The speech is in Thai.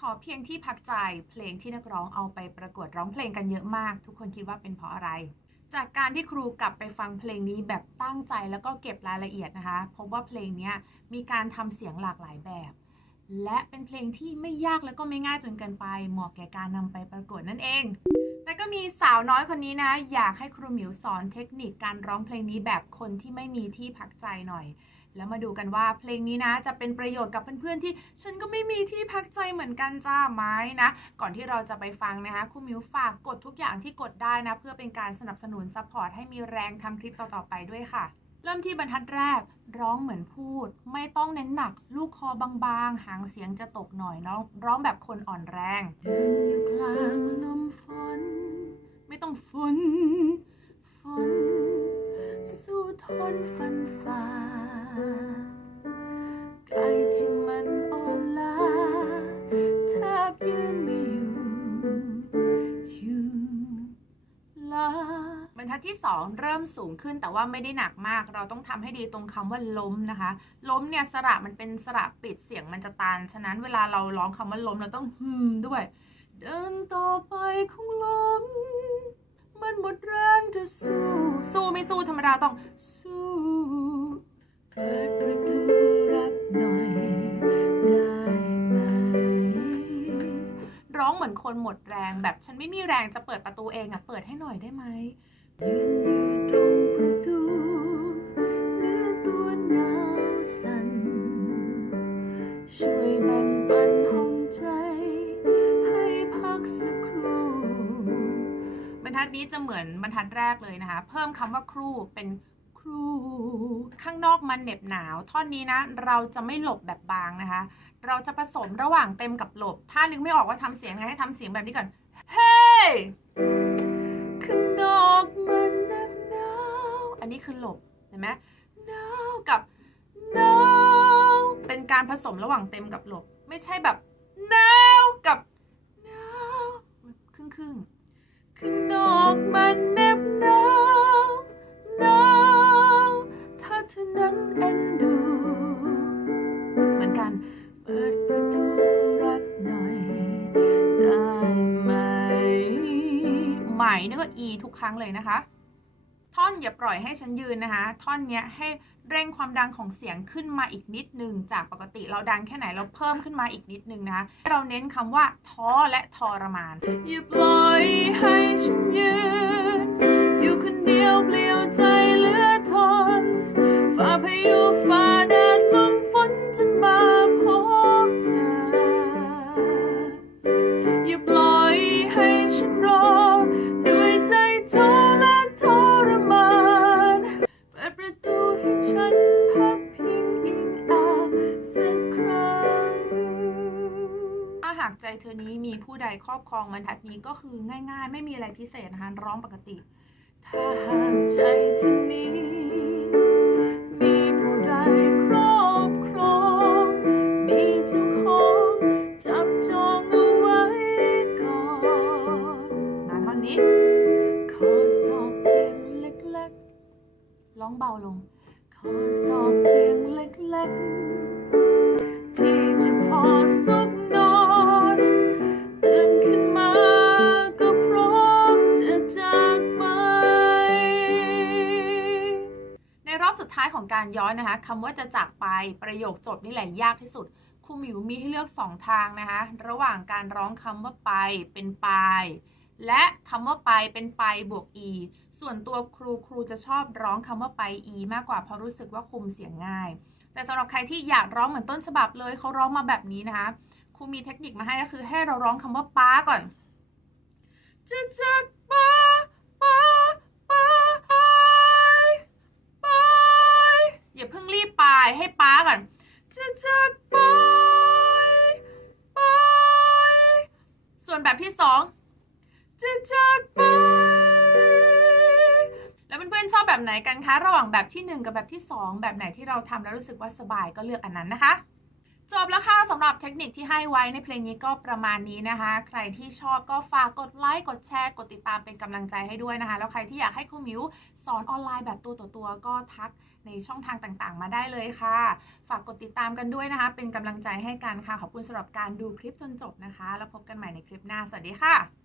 ขอเพียงที่พักใจเพลงที่นักร้องเอาไปประกวดร้องเพลงกันเยอะมาก ทุกคนคิดว่าเป็นเพราะอะไร จากการที่ครูกลับไปฟังเพลงนี้แบบตั้งใจแล้วก็เก็บรายละเอียดนะคะ พบว่าเพลงนี้มีการทำเสียงหลากหลายแบบ และเป็นเพลงที่ไม่ยากแล้วก็ไม่ง่ายจนเกินไป เหมาะแก่การนำไปประกวดนั่นเอง แต่ก็มีสาวน้อยคนนี้นะ อยากให้ครูหมิวสอนเทคนิคการร้องเพลงนี้แบบคนที่ไม่มีที่พักใจหน่อย แล้วมาดูกันว่าเพลงนี้นะจะเป็นประโยชน์กับเพื่อนๆที่ ฉันก็ไม่มีที่พักใจเหมือนกันจ้าไหมนะ ก่อนที่เราจะไปฟังนะคะครูหมิวฝากกดทุกอย่างที่กดได้นะ เพื่อเป็นการสนับสนุนซัพพอร์ตให้มีแรงทำคลิปต่อๆไปด้วยค่ะเริ่มที่บรรทัดแรกร้องเหมือนพูด ไม่ต้องเน้นหนัก ลูกคอบางๆ หางเสียงจะตกหน่อยร้องร้องแบบคนอ่อนแรงเดินอยู่กลางลมฝน ไม่ต้องฝนฝนสู้ทนฟัน 2 เริ่มสูงขึ้นแต่ว่าไม่ได้หนักมาก เราต้องทำให้ดีตรงคำว่าล้มนะคะ ล้มเนี่ยสระมันเป็นสระปิดเสียงมันจะตัน ฉะนั้นเวลาเราร้องคำว่าล้มเราต้องฮึมด้วย เดินต่อไปคงล้ม มันหมดแรงจะสู้ สู้ไม่สู้ธรรมดาต้องสู้เปิดประตูรับหน่อยได้ไหมร้องเหมือนคนหมดแรงแบบฉันไม่มีแรงจะเปิดประตูเองอะเปิดให้หน่อยได้ไหม รงประตูเนื้อตัวหนาวสั่นช่วยแบ่งปันห้องใจให้พักสักครู่บรรทัดนี้จะเหมือนบรรทัดแรกเลยนะคะ เพิ่มคำว่าครูเป็นครู ข้างนอกมันเหน็บหนาว ท่อนนี้นะ เราจะไม่หลบแบบบางนะคะ เราจะผสมระหว่างเต็มกับหลบ ถ้านึกไม่ออกว่าทำเสียงไงให้ทำเสียงแบบนี้ก่อน เฮ้ hey! ระหว่างเต็มกับหลบ ไม่ใช่แบบหนากับหนาครึ่งครึ่งข้างนอกมันแนบหนาวหนาวถ้าเธอนั้นเอ็นดูเหมือนกันเปิดประตูรับหน่อยได้ไหมไหมนี่ก็ e ทุกครั้งเลยนะคะ ท่อนอย่าปล่อยให้ฉันยืนนะคะ ท่อนเนี้ยให้เร่งความดังของเสียงขึ้นมาอีกนิดนึง จากปกติเราดังแค่ไหนเราเพิ่มขึ้นมาอีกนิดนึงนะคะเราเน้นคำว่าท้อและทรมาน อย่าปล่อยให้ฉันยืน อยู่คนเดียวเปลี่ย เธอนี้มีผู้ใดครอบครองบรรทัดนี้ก็คือง่าย ๆ ไม่มีอะไรพิเศษนะคะร้องปกติ ถ้าหากใจที่นี้ มีผู้ใดครอบครอง มีเจ้าของจับจองเอาไว้ก่อนมาท่อนนี้ ขอสอบเพียงเล็กๆ ร้องเบาลงๆขอสอบเพียงเล็กๆ ของการย้อนนะคะคำว่าจะจากไปประโยคจบนี่แหละยากที่สุดครูหมิวมีให้เลือก 2 ทางนะคะ ระหว่างการร้องคำว่าไปเป็นไป และคำว่าไปเป็นไปบวก e ส่วนตัวครูครูจะชอบร้องคำว่าไป e มากกว่าเพราะรู้สึกว่าคุมเสียงง่าย แต่สำหรับใครที่อยากร้องเหมือนต้นฉบับเลยเขาร้องมาแบบนี้นะคะครูมีเทคนิคมาให้ก็คือให้เราร้องคำว่าป้าก่อน แบบที่สองจะจากไป แล้วเพื่อนๆชอบแบบไหนกันคะ ระหว่างแบบที่หนึ่งกับแบบที่สองแบบไหนที่เราทำแล้วรู้สึกว่าสบายก็เลือกอันนั้นนะคะ จบแล้วค่ะสำหรับเทคนิคที่ให้ไว้ในเพลงนี้ก็ประมาณนี้นะคะ ใครที่ชอบก็ฝากกดไลค์กดแชร์กดติดตามเป็นกำลังใจให้ด้วยนะคะ แล้วใครที่อยากให้ครูมิวสอนออนไลน์แบบตัวต่อตัวก็ทักในช่องทางต่างๆ มาได้เลยค่ะ ฝากกดติดตามกันด้วยนะคะ เป็นกำลังใจให้กันค่ะขอบคุณสำหรับการดูคลิปจนจบนะคะ แล้วพบกันใหม่ในคลิปหน้าสวัสดีค่ะ